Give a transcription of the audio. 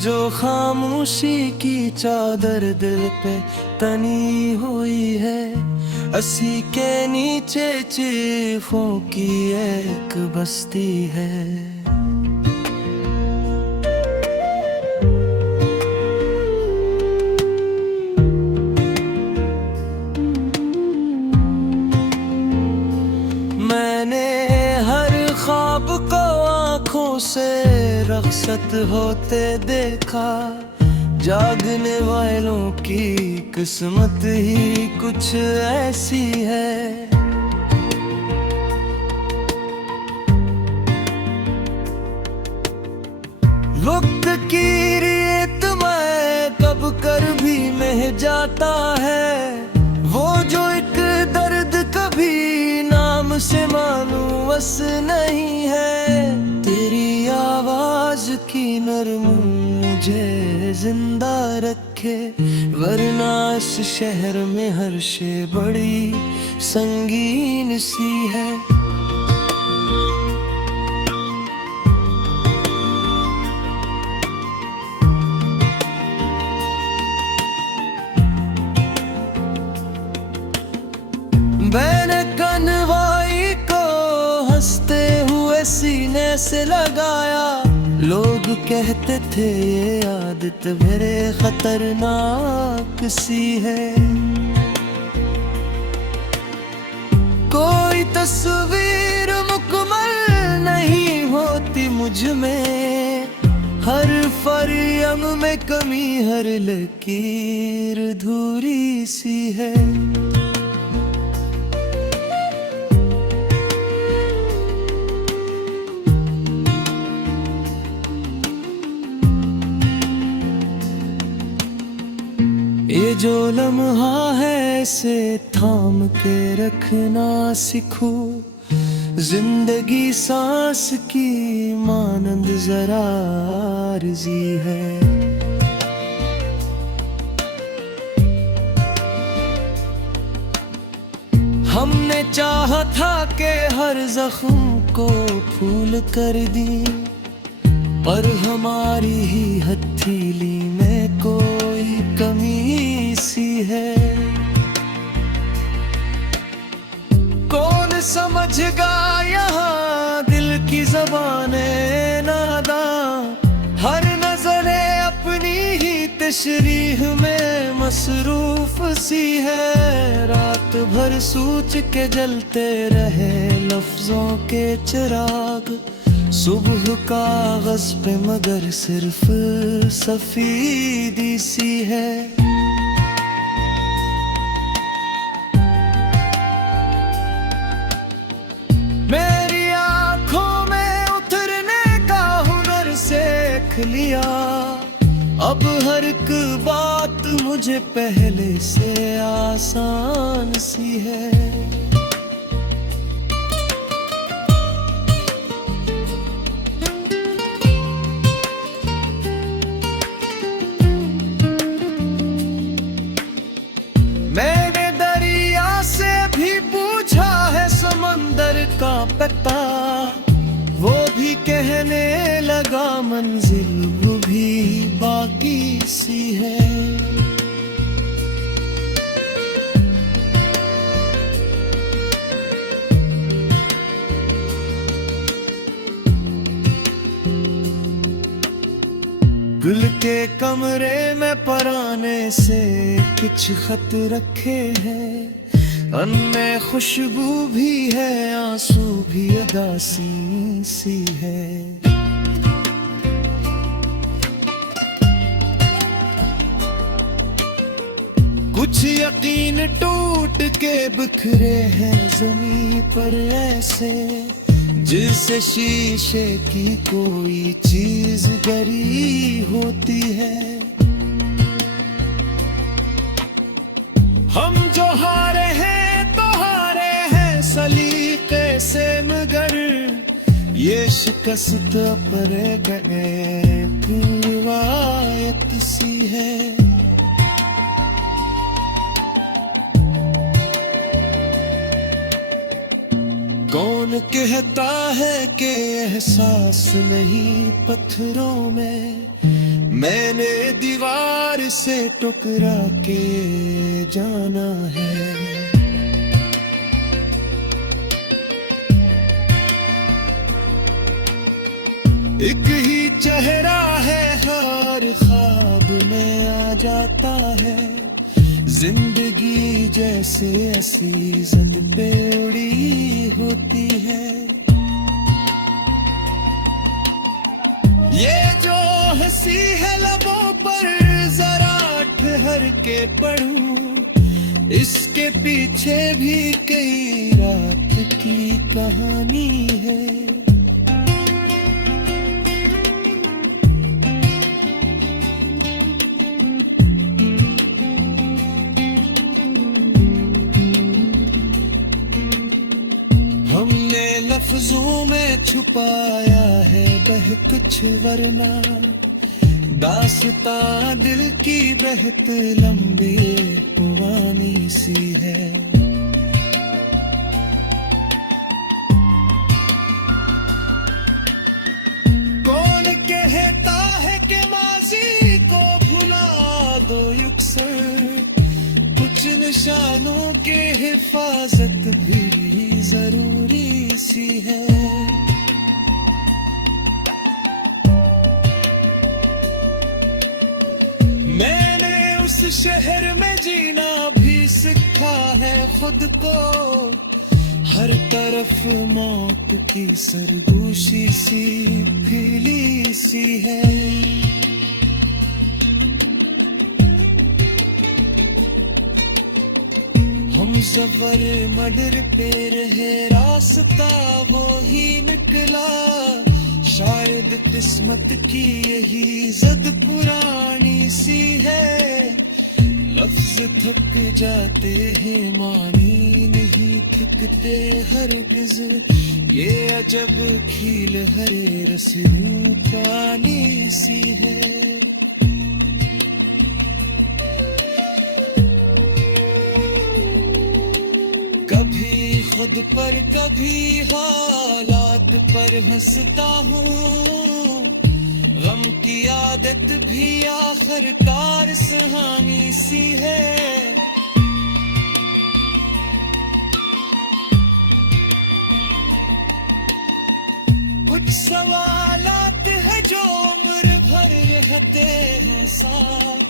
जो खामोशी की चादर दिल पे तनी हुई है, अस्सी के नीचे चीखों की एक बस्ती है। मैंने हर ख्वाब को आँखों से रखसत होते देखा, जागने वालों की किस्मत ही कुछ ऐसी है। वक्त की रीत में कब कर भी मह जाता है, वो जो एक दर्द कभी नाम से मालूम बस नहीं है। तेरी आवाज की नरम मुझे जिंदा रखे, वरना इस शहर में हर शे बड़ी संगीन सी है। मैंने कनवाई को हंसते हुए सीने से लगाया, लोग कहते थे ये आदत मेरे खतरनाक सी है। कोई तस्वीर मुकम्मल नहीं होती मुझ में, हर फरियम में कमी, हर लकीर धूरी सी है। ये जो लम्हा है इसे थाम के रखना सीखो, जिंदगी सांस की मानंद जरा आरज़ी है। हमने चाहा था कि हर जख्म को फूल कर दी, पर हमारी ही हथेली में कोई कमी सी है। कौन समझगा यहाँ दिल की ज़बानें नादां, हर नज़रे अपनी ही तशरीह में मसरूफ सी है। रात भर सोच के जलते रहे लफ्जों के चिराग, सुबह कागज पे मगर सिर्फ सफेदी सी है। मेरी आंखों में उतरने का हुनर सीख लिया, अब हर एक बात मुझे पहले से आसान सी है। मैंने दरिया से भी पूछा है समंदर का पता, वो भी कहने लगा मंजिल वो भी बाकी सी है। गुल के कमरे में पराने से कुछ खत रखे हैं, उनमें खुशबू भी है, आंसू भी उदासी सी है। कुछ यकीन टूट के बिखरे हैं ज़मीं पर ऐसे, जिससे शीशे की कोई चीज गरी होती है। हम जो हारे हैं तो हारे हैं सलीके से, मगर ये शिकस्त अपने गए रिवायत सी है। कौन कहता है कि एहसास नहीं पत्थरों में, मैंने दीवार से टकरा के जाना है। एक ही चेहरा है हर ख्वाब में आ जाता है। जिंदगी जैसे असीजत पे उड़ी होती है। ये जो हंसी है लबों पर जरा ठहर के पढ़ूं, इसके पीछे भी कई रात की कहानी है। हमने लफ्जों में छुपाया है बह कुछ वरना, दास्तां दिल की बहत लंबी पुरानी सी है। कौन कहता है कि माजी को भुला दो युक्सर, कुछ निशानों के हिफाजत भी जरूरी सी है। मैंने उस शहर में जीना भी सीखा है खुद को, हर तरफ मौत की सरगोशी सी फैली सी है। हम सफर मडर पे रहे रास्ता वो ही निकला, शायद किस्मत की यही जद पुरानी सी है। लफ्ज थक जाते हैं मानी नहीं थकते हरगिज, ये अजब खील हरे रस्म पानी सी है। कभी खुद पर कभी हालात पर हंसता हूँ, गम की आदत भी आखिरकार सुहानी सी है। कुछ सवालात है जो उम्र भर रहते हैं साथ,